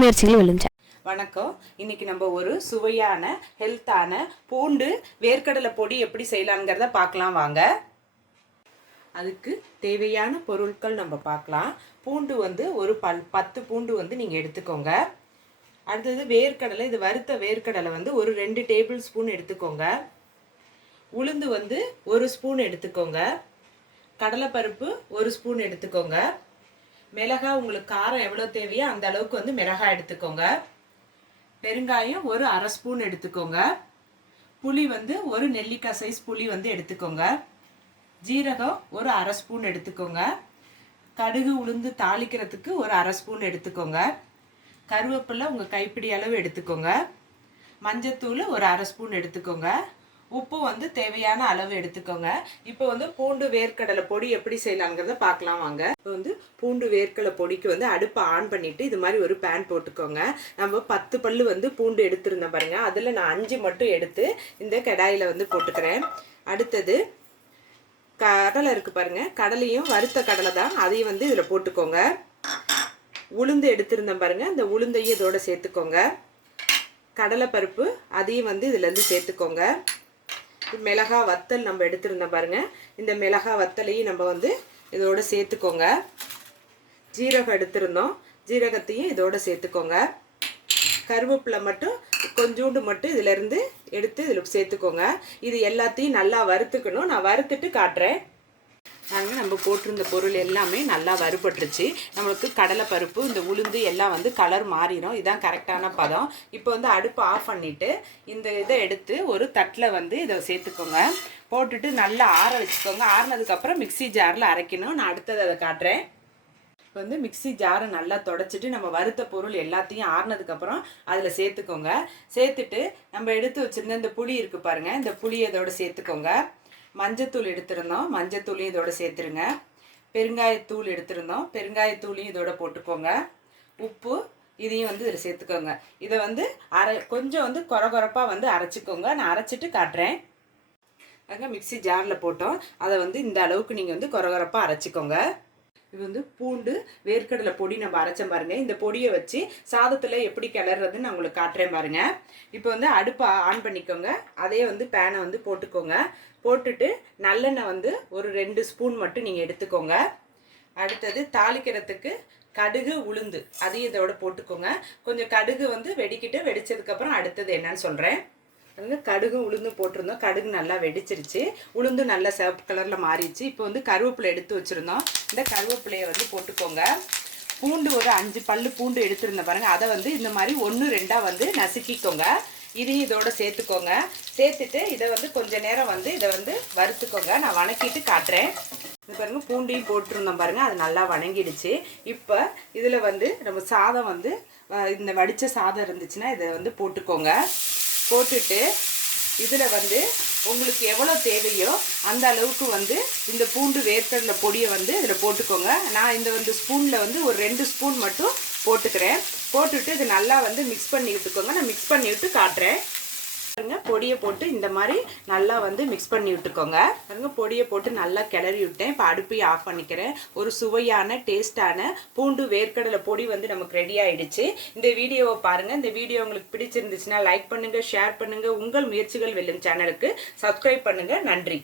முயற்சிகள் வெல்லும். வணக்கம். இன்னைக்கு நம்ம ஒரு சுவையான ஹெல்த்தான பூண்டு வேர்க்கடலை பொடி எப்படி செய்யலாங்கிறத பார்க்கலாம் வாங்க. அதுக்கு தேவையான பொருட்கள் நம்ம பார்க்கலாம். பூண்டு வந்து ஒரு 10 பூண்டு வந்து நீங்கள் எடுத்துக்கோங்க. அடுத்தது வேர்க்கடலை, இது வறுத்த வேர்க்கடலை வந்து ஒரு 2 டேபிள் ஸ்பூன் எடுத்துக்கோங்க. உளுந்து வந்து 1 ஸ்பூன் எடுத்துக்கோங்க. கடலைப்பருப்பு 1 ஸ்பூன் எடுத்துக்கோங்க. மிளகாய் உங்களுக்கு காரம் எவ்வளோ தேவையோ அந்த அளவுக்கு வந்து மிளகாய் எடுத்துக்கோங்க. பெருங்காயம் ஒரு அரை ஸ்பூன் எடுத்துக்கோங்க. புளி வந்து ஒரு நெல்லிக்காய் சைஸ் புளி வந்து எடுத்துக்கோங்க. ஜீரகம் ஒரு அரை ஸ்பூன் எடுத்துக்கோங்க. கடுகு உளுந்து தாளிக்கிறதுக்கு ஒரு அரை ஸ்பூன் எடுத்துக்கோங்க. கருவேப்பிலை உங்கள் கைப்பிடி அளவு எடுத்துக்கோங்க. மஞ்சத்தூள் ஒரு அரை ஸ்பூன் எடுத்துக்கோங்க. உப்பு வந்து தேவையான அளவு எடுத்துக்கோங்க. இப்போ வந்து பூண்டு வேர்க்கடலை பொடி எப்படி செய்யலாங்கிறத பார்க்கலாம் வாங்க. இப்போ வந்து பூண்டு வேர்க்கடலை பொடிக்கு வந்து அடுப்பை ஆன் பண்ணிவிட்டு இது மாதிரி ஒரு பேன் போட்டுக்கோங்க. நம்ம 10 பல்லு வந்து பூண்டு எடுத்துருந்தேன் பாருங்க. அதில் நான் 5 மட்டும் எடுத்து இந்த கடாயில் வந்து போட்டுக்கிறேன். அடுத்தது கடலை இருக்குது பாருங்க. கடலையும் வறுத்த கடலை தான், அதையும் வந்து இதில் போட்டுக்கோங்க. உளுந்து எடுத்துருந்தேன் பாருங்க, இந்த உளுந்தையும் இதோட சேர்த்துக்கோங்க. கடலைப்பருப்பு அதையும் வந்து இதுலேருந்து சேர்த்துக்கோங்க. மிளகாய் வத்தல் நம்ம எடுத்துருந்தோம் பாருங்க, இந்த மிளகாய் வத்தலையும் நம்ம வந்து இதோட சேர்த்துக்கோங்க. ஜீரகம் எடுத்துருந்தோம், ஜீரகத்தையும் இதோட சேர்த்துக்கோங்க. கருவேப்பிலை மட்டும் கொஞ்சோண்டு மட்டும் இதிலேருந்து எடுத்து இதில் சேர்த்துக்கோங்க. இது எல்லாத்தையும் நல்லா வறுத்துக்கணும். நான் வறுத்துட்டு காட்டுறேன். நம்ம போட்டிருந்த பொருள் எல்லாமே நல்லா வறுபட்டுருச்சு. நம்மளுக்கு கடலைப்பருப்பு இந்த உளுந்து எல்லாம் வந்து கலர் மாறிடும். இதுதான் கரெக்டான பதம். இப்போ வந்து அடுப்பு ஆஃப் பண்ணிவிட்டு இந்த இதை எடுத்து ஒரு தட்டில் வந்து இதை சேர்த்துக்கோங்க. போட்டுட்டு நல்லா ஆற வச்சுக்கோங்க. ஆறினதுக்கப்புறம் மிக்சி ஜாரில் அரைக்கணும். நான் அடுத்தது அதை காட்டுறேன். இப்போ வந்து மிக்சி ஜாரை நல்லா தொடச்சிட்டு நம்ம வறுத்த பொருள் எல்லாத்தையும் ஆறினதுக்கப்புறம் அதில் சேர்த்துக்கோங்க. சேர்த்துட்டு நம்ம எடுத்து வச்சுருந்த இந்த புளி இருக்குது பாருங்கள், இந்த புளியை இதோட சேர்த்துக்கோங்க. மஞ்சத்தூள் எடுத்துருந்தோம், மஞ்சத்தூளையும் இதோட சேர்த்துருங்க. பெருங்காயத்தூள் எடுத்துருந்தோம், பெருங்காயத்தூளையும் இதோட போட்டுக்கோங்க. உப்பு இதையும் வந்து இதில் சேர்த்துக்கோங்க. இதை வந்து கொஞ்சம் வந்து கொரகொரப்பாக வந்து அரைச்சிக்கோங்க. நான் அரைச்சிட்டு காட்டுறேன். அங்கே மிக்சி ஜாரில் போட்டோம், அதை வந்து இந்த அளவுக்கு நீங்கள் வந்து கொரகொரப்பாக அரைச்சிக்கோங்க. இது வந்து பூண்டு வேர்க்கடலை பொடி நம்ம அரைச்சோம் பாருங்க. இந்த பொடியை வச்சு சாதத்தில் எப்படி கிளறதுன்னு நான் உங்களுக்கு காட்டுறேன் பாருங்க. இப்போ வந்து அடுப்பை ஆன் பண்ணிக்கோங்க. அதே வந்து பேனை வந்து போட்டுக்கோங்க. போட்டுட்டு நல்லெண்ணெய் வந்து ஒரு 2 ஸ்பூன் மட்டும் நீங்கள் எடுத்துக்கோங்க. அடுத்தது தாளிக்கிறதுக்கு கடுகு உளுந்து அதையும் இதோட போட்டுக்கோங்க. கொஞ்சம் கடுகு வந்து வெடிச்சதுக்கப்புறம் அடுத்தது என்னன்னு சொல்கிறேன். கடுகு உளுந்து போட்டிருந்தோம். கடுகு நல்லா வெடிச்சிருச்சு, உளுந்து நல்லா சிவப்பு கலரில் மாறிடுச்சு. இப்போ வந்து கருவேப்பிலை எடுத்து வச்சுருந்தோம். இந்த கருவேப்பிலையை வந்து போட்டுக்கோங்க. பூண்டு ஒரு 5 பல்லு பூண்டு எடுத்துருந்தேன் பாருங்கள், அதை வந்து இந்த மாதிரி 1 2 வந்து நசுக்கிக்கோங்க. இதையும் இதோட சேர்த்துக்கோங்க. சேர்த்துட்டு இதை வந்து கொஞ்சம் நேரம் வந்து இதை வந்து வறுத்துக்கோங்க. நான் வணக்கிட்டு காட்டுறேன். இது பாருங்கள், பூண்டையும் போட்டிருந்தோம் பாருங்கள், அது நல்லா வணங்கிடுச்சு. இப்போ இதில் வந்து நம்ம சாதம் வந்து இந்த வடித்த சாதம் இருந்துச்சுன்னா இதை வந்து போட்டுக்கோங்க. போட்டுட்டு இதில் வந்து உங்களுக்கு எவ்வளோ தேவையோ அந்த அளவுக்கு வந்து இந்த பூண்டு வேர்க்கடலை பொடியை வந்து இதில் போட்டுக்கோங்க. நான் இந்த வந்து ஸ்பூனில் வந்து ஒரு 2 ஸ்பூன் மட்டும் போட்டுக்கிறேன். போட்டுட்டு இது நல்லா வந்து மிக்ஸ் பண்ணி விட்டுக்கோங்க. நான் மிக்ஸ் பண்ணி விட்டு காட்டுறேன். பாருங்க, பொடியை போட்டு இந்த மாதிரி நல்லா வந்து மிக்ஸ் பண்ணி விட்டுக்கோங்க. பாருங்க, பொடியை போட்டு நல்லா கிளறி விட்டேன். இப்போ அடுப்பையும் ஆஃப் பண்ணிக்கிறேன். ஒரு சுவையான டேஸ்டான பூண்டு வேர்க்கடலை பொடி வந்து நமக்கு ரெடி ஆயிடுச்சு. இந்த வீடியோவை பாருங்க. இந்த வீடியோ உங்களுக்கு பிடிச்சிருந்துச்சுன்னா லைக் பண்ணுங்க, ஷேர் பண்ணுங்க. உங்கள் முயற்சிகள் வெல்லும் சேனலுக்கு சப்ஸ்கிரைப் பண்ணுங்க. நன்றி.